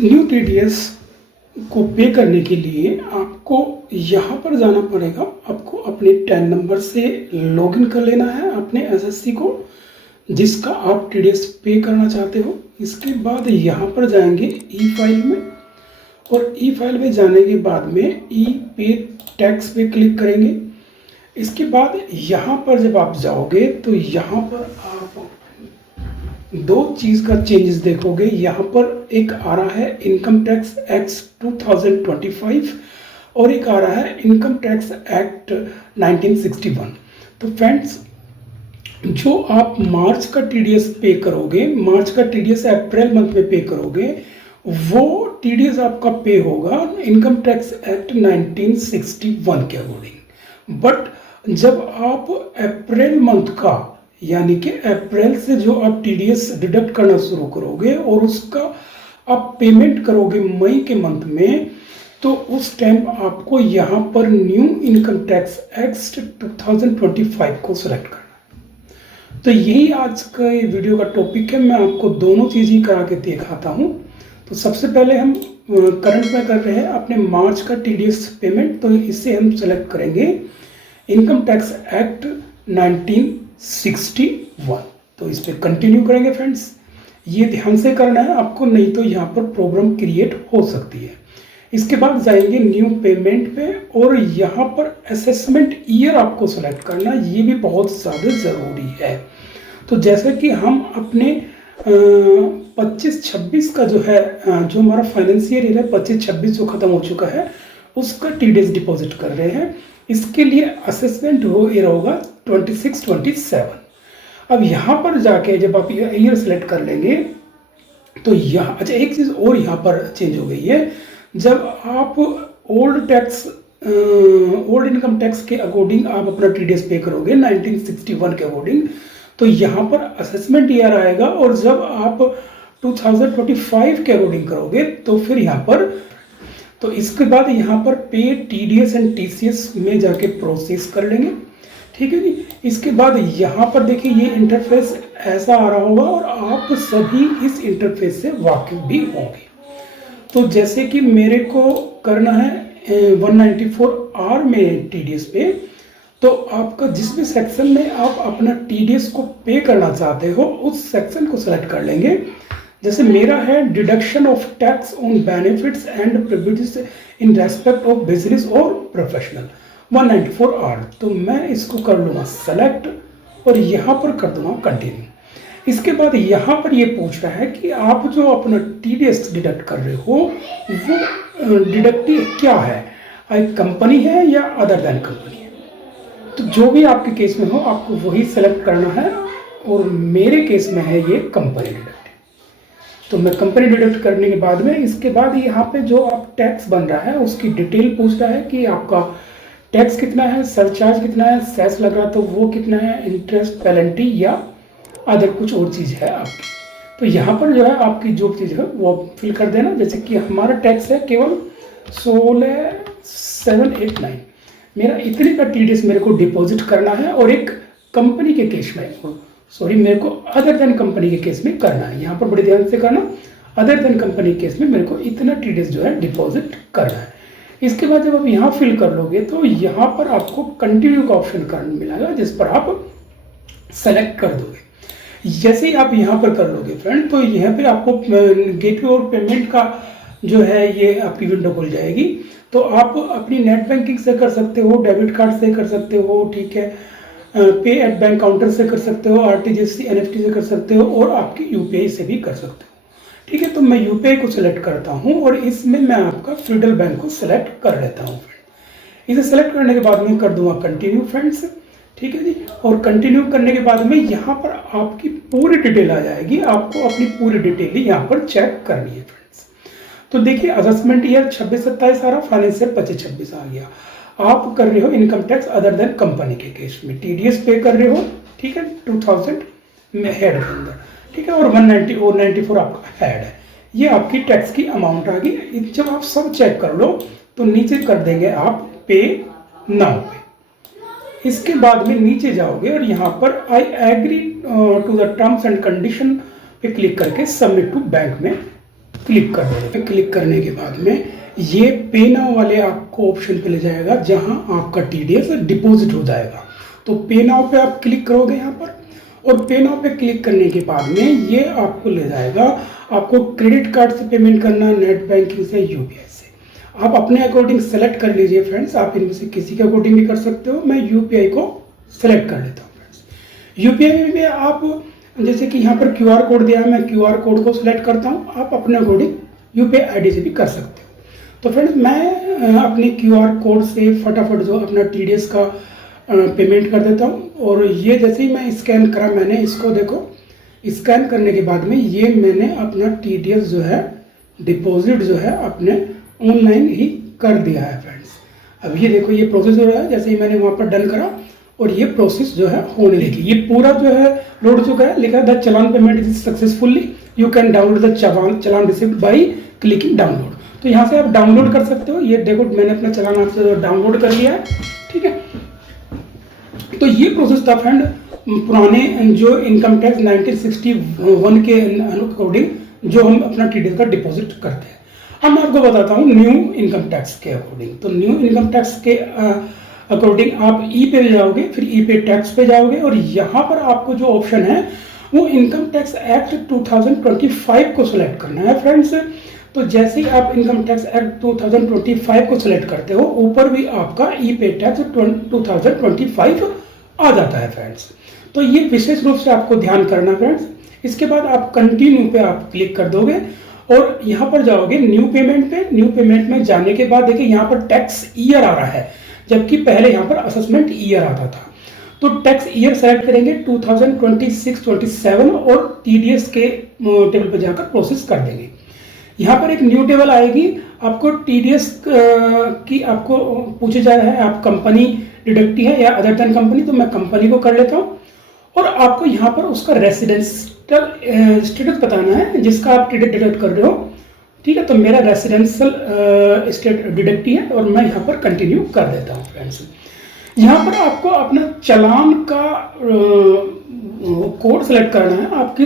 New TDS को पे करने के लिए आपको यहाँ पर जाना पड़ेगा। आपको अपने टैन नंबर से लॉगिन कर लेना है अपने एसएससी को जिसका आप टीडीएस पे करना चाहते हो। इसके बाद यहाँ पर जाएंगे ई फाइल में, और ई फाइल में जाने के बाद में ई पे टैक्स पे क्लिक करेंगे। इसके बाद यहाँ पर जब आप जाओगे तो यहाँ पर आप दो चीज़ का चेंजेस देखोगे। यहाँ पर एक आ रहा है इनकम टैक्स एक्ट 2025 और एक आ रहा है इनकम टैक्स एक्ट 1961। तो फ्रेंड्स, जो आप मार्च का टीडीएस पे करोगे, मार्च का टीडीएस अप्रैल मंथ में पे करोगे, वो टीडीएस आपका पे होगा इनकम टैक्स एक्ट 1961 के अकॉर्डिंग। बट जब आप अप्रैल मंथ का यानी कि अप्रैल से जो आप टीडीएस डिडक्ट करना शुरू करोगे और उसका आप पेमेंट करोगे मई के मंथ में, तो उस टाइम आपको यहाँ पर न्यू इनकम टैक्स एक्ट 2025 को सिलेक्ट करना है। तो यही आज का ये वीडियो का टॉपिक है। मैं आपको दोनों चीज़ ही करा के दिखाता हूँ। तो सबसे पहले हम करंट में कर रहे हैं अपने मार्च का टीडीएस पेमेंट, तो इससे हम सेलेक्ट करेंगे इनकम टैक्स एक्ट 1961। तो इस पर कंटिन्यू करेंगे फ्रेंड्स। ये ध्यान से करना है आपको, नहीं तो यहाँ पर प्रॉब्लम क्रिएट हो सकती है। इसके बाद जाएंगे न्यू पेमेंट पे, और यहाँ पर असेसमेंट ईयर आपको सेलेक्ट करना, ये भी बहुत ज़्यादा ज़रूरी है। तो जैसे कि हम अपने 25-26 का जो है, जो हमारा फाइनेंशियल ईयर है 25-26 जो ख़त्म हो चुका है, उसका टीडीएस डिपॉजिट कर रहे हैं। इसके लिए असेसमेंट ईयर होगा 26-27। अब यहाँ पर जाके जब आप ईयर सेलेक्ट कर लेंगे तो यहाँ अच्छा एक चीज़ और यहाँ पर चेंज हो गई है। जब आप ओल्ड इनकम टैक्स के अकॉर्डिंग आप अपना टीडीएस पे करोगे 1961 के अकॉर्डिंग, तो यहाँ पर असेसमेंट ईयर आएगा, और जब आप 2025 के अकॉर्डिंग करोगे तो फिर यहाँ पर, तो इसके बाद यहाँ पर पे टीडीएस एंड टीसीएस में जाके प्रोसेस कर लेंगे। ठीक है जी। इसके बाद यहाँ पर देखिए ये इंटरफेस ऐसा आ रहा होगा और आप सभी इस इंटरफेस से वाकिफ भी होंगे। तो जैसे कि मेरे को करना है 194R में टीडीएस पे, तो आपका जिस भी सेक्शन में आप अपना टीडीएस को पे करना चाहते हो उस सेक्शन को सेलेक्ट कर लेंगे। जैसे मेरा है deduction of tax on benefits and privileges in respect of business और प्रोफेशनल 194R, तो मैं इसको कर लूँगा सेलेक्ट और यहाँ पर कर दूँगा कंटिन्यू। इसके बाद यहाँ पर ये पूछ रहा है कि आप जो अपना टीडीएस डिडक्ट कर रहे हो वो डिडक्टिव क्या है, एक कंपनी है या अदर देन कंपनी है। तो जो भी आपके केस में हो आपको वही सेलेक्ट करना है, और मेरे केस में है ये कंपनी डिडक्ट। तो मैं कंपनी डिडक्ट करने के बाद में, इसके बाद यहाँ पे जो आप टैक्स बन रहा है उसकी डिटेल पूछ रहा है कि आपका टैक्स कितना है, सरचार्ज कितना है, सेस लग रहा तो वो कितना है, इंटरेस्ट पेनल्टी या अदर कुछ और चीज़ है आपकी। तो यहाँ पर जो है आपकी जो चीज़ है वो फिल कर देना। जैसे कि हमारा टैक्स है केवल 16,789, मेरा इतने का टीडीएस मेरे को डिपॉजिट करना है, और एक कंपनी के केस में मेरे को अदर देन कंपनी के केस में करना है। यहाँ पर बड़े ध्यान से करना, अदर देन कंपनी के केस में मेरे को इतना टीडीएस जो है डिपॉजिट करना है। इसके बाद जब आप यहाँ फिल कर लोगे तो यहाँ पर आपको कंटिन्यू का ऑप्शन मिलेगा जिस पर आप सेलेक्ट कर दोगे। जैसे ही आप यहाँ पर कर लोगे फ्रेंड, तो यहाँ पे आपको गेटवे और पेमेंट का जो है ये आपकी विंडो खुल जाएगी। तो आप अपनी नेट बैंकिंग से कर सकते हो, डेबिट कार्ड से कर सकते हो, ठीक है, पे एट बैंक काउंटर से कर सकते हो, आरटीजीएस एनएफटी से कर सकते हो, और आपकी यूपीआई से भी कर सकते हो। ठीक है, तो मैं यूपीआई को सिलेक्ट करता हूँ और इसमें मैं आपका फेडरल बैंक को सिलेक्ट कर लेता हूँ फ्रेंड। इसे सेलेक्ट करने के बाद में कर दूंगा कंटिन्यू फ्रेंड्स। ठीक है जी, और कंटिन्यू करने के बाद में यहाँ पर आपकी पूरी डिटेल आ जाएगी। आपको अपनी पूरी डिटेल ही यहाँ पर चेक करनी है फ्रेंड्स। तो देखिए असेसमेंट ईयर 26-27 आ रहा, फाइनेंशियल 25-26 आ गया। आप कर रहे हो income tax other than company के केस में, टीडीएस पे कर रहे हो, ठीक है, 2000 में हेड के अंदर, ठीक है, और 190 और 94 आपका हेड है। ये आपकी टैक्स की अमाउंट आ गई। जब आप सब चेक कर लो तो नीचे कर देंगे आप पे नाउ पे। इसके बाद में नीचे जाओगे और यहाँ पर I agree to the terms and condition पे क्लिक करके सबमिट टू बैंक में क्लिक कर देंगे। क्लिक करने के बाद में ये पे नाउ वाले आपको ऑप्शन पे ले जाएगा जहां आपका टीडीएस डिपॉजिट हो जाएगा। तो पे नाउ पे आप क्लिक करोगे यहाँ पर, और पे नाउ पे क्लिक करने के बाद में ये आपको ले जाएगा, आपको क्रेडिट कार्ड से पेमेंट करना, नेट बैंकिंग से, यूपीआई से। आप अपने अकॉर्डिंग सेलेक्ट कर लीजिए फ्रेंड्स, आप इनमें से किसी के अकॉर्डिंग भी कर सकते हो। मैं यूपीआई को सेलेक्ट कर लेता हूँ फ्रेंड्स। यूपीआई में आप जैसे कि यहाँ पर क्यूआर कोड दिया है, मैं क्यूआर कोड को सिलेक्ट करता हूँ। आप अपने अकॉर्डिंग यूपीआई आईडी से भी कर सकते हो। तो फ्रेंड्स मैं अपने क्यूआर कोड से फटाफट जो अपना टीडीएस का पेमेंट कर देता हूँ। और ये जैसे ही मैं स्कैन करा, मैंने इसको देखो स्कैन करने के बाद में ये मैंने अपना टीडीएस जो है डिपॉजिट जो है अपने ऑनलाइन ही कर दिया है फ्रेंड्स। अब ये देखो ये प्रोसेस हो रहा है। जैसे ही मैंने वहाँ पर डन करा और ये प्रोसेस जो है होने लगी, ये पूरा जो है लोड चुका है। लिखा है the challan payment is successfully, you can download the challan receipt by clicking download. तो यहाँ से आप डाउनलोड कर सकते हो। ये देखो मैंने अपना चलान आपसे डाउनलोड कर लिया है, ठीक है। तो ये प्रोसेस था फ्रेंड पुराने जो इनकम टैक्स 1961 के अकॉर्डिंग जो हम अपना टीडीएस का डिपॉजिट करते हैं। अब मैं आपको बताता हूँ न्यू इनकम टैक्स के अकॉर्डिंग। तो न्यू इनकम टैक्स के अकॉर्डिंग आप ई पे जाओगे, फिर ई पे टैक्स पे जाओगे, और यहाँ पर आपको जो ऑप्शन है वो इनकम टैक्स एक्ट 2025 को सिलेक्ट करना है फ्रेंड्स। तो जैसे ही आप इनकम टैक्स एक्ट 2025 को सिलेक्ट करते हो, ऊपर भी आपका ई पे टैक्स 2025 आ जाता है फ्रेंड्स। तो ये विशेष रूप से आपको ध्यान करना फ्रेंड्स। इसके बाद आप कंटिन्यू पे आप क्लिक कर दोगे और यहाँ पर जाओगे न्यू पेमेंट पे। न्यू पेमेंट में जाने के बाद देखिए यहाँ पर टैक्स ईयर आ रहा है, जबकि पहले यहाँ पर असेसमेंट ईयर आता था। तो टैक्स ईयर सेलेक्ट करेंगे 2026-27 और टीडीएस के टेबल पर जाकर प्रोसेस कर देंगे। यहाँ पर एक न्यू टेबल आएगी, आपको टीडीएस की आपको पूछे जा रहा है आप कंपनी डिडक्टी है या अदर देन कंपनी। तो मैं कंपनी को कर लेता हूँ, और आपको यहाँ पर उसका रेसिडेंशियल स्टेटस बताना है जिसका आप डिडक्ट कर रहे हो, ठीक है। तो मेरा रेसिडेंशियल स्टेट डिडक्टी है और मैं यहाँ पर कंटिन्यू कर देता हूँ फ्रेंड्स। यहाँ पर आपको अपना चलान का कोड सेलेक्ट करना है, आप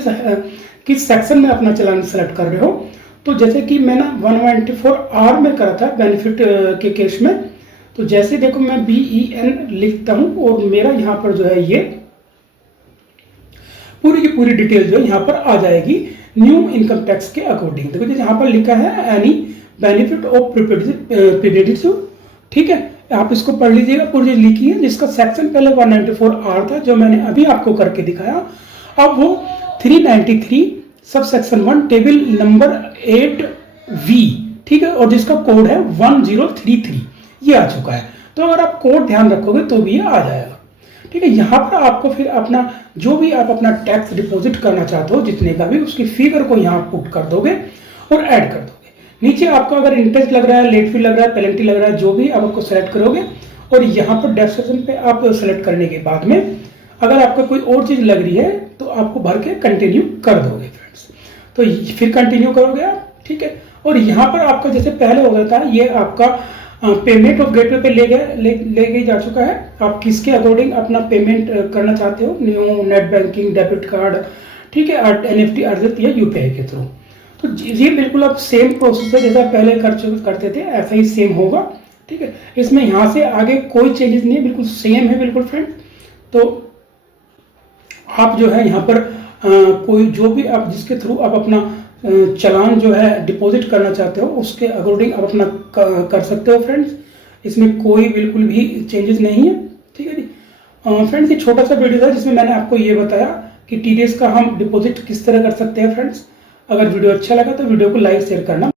किस सेक्शन में अपना चलान सेलेक्ट कर रहे हो। तो जैसे कि मैंने 194R में करा था बेनिफिट के केस में। तो जैसे देखो मैं BEN लिखता हूँ और मेरा यहाँ पर जो है ये पूरी की पूरी डिटेल जो है यहाँ पर आ जाएगी न्यू इनकम टैक्स के अकॉर्डिंग। देखो यहाँ पर लिखा है एनी बेनिफिट ऑफ प्रिपेरेटिव, ठीक है। आप इसको पढ़ लीजिएगा, पूरी लिखी है जिसका सेक्शन पहले 194R था जो मैंने अभी आपको करके दिखाया। अब वो 393 sub section 1 table number 8V, ठीक है, और जिसका कोड है 1033 ये आ चुका है। तो अगर आप कोड ध्यान रखोगे तो भी ये आ जाएगा, ठीक है। यहाँ पर आपको फिर अपना जो भी आप अपना टैक्स डिपॉजिट करना चाहते हो जितने का भी, उसकी फिगर को यहाँ पुट कर दोगे और ऐड कर दोगे। नीचे आपका अगर इंटरेस्ट लग रहा है, लेट फी लग रहा है, पेनल्टी लग रहा है, जो भी आप आपको सेलेक्ट करोगे, और यहाँ पर डेस्टिनेशन पे आप सेलेक्ट करने के बाद में अगर आपका कोई और चीज लग रही है तो आपको भर के कंटिन्यू कर दोगे फ्रेंड्स। तो फिर कंटिन्यू करोगे आप, ठीक है। और यहाँ पर आपका जैसे पहले हो गया था ये आपका पेमेंट ऑफ गेटवे पे ले गई जा चुका है। आप किसके अकॉर्डिंग अपना पेमेंट करना चाहते हो, new net banking, debit card, ठीक है, NEFT अर्जित या यूपीआई के थ्रू। तो ये बिल्कुल अब सेम प्रोसेस है जैसा पहले करते थे, ऐसा ही सेम होगा, ठीक है। इसमें यहाँ से आगे कोई चेंजेस नहीं है, बिल्कुल सेम है बिल्कुल फ्रेंड। तो आप जो है यहाँ पर कोई जो भी आप जिसके थ्रू आप अपना चलान जो है डिपॉजिट करना चाहते हो उसके अकॉर्डिंग आप अपना कर सकते हो फ्रेंड्स। इसमें कोई बिल्कुल भी चेंजेस नहीं है, ठीक है जी। फ्रेंड्स ये छोटा सा वीडियो था जिसमें मैंने आपको ये बताया कि टीडीएस का हम डिपॉजिट किस तरह कर सकते हैं फ्रेंड्स। अगर वीडियो अच्छा लगा तो वीडियो को लाइक शेयर करना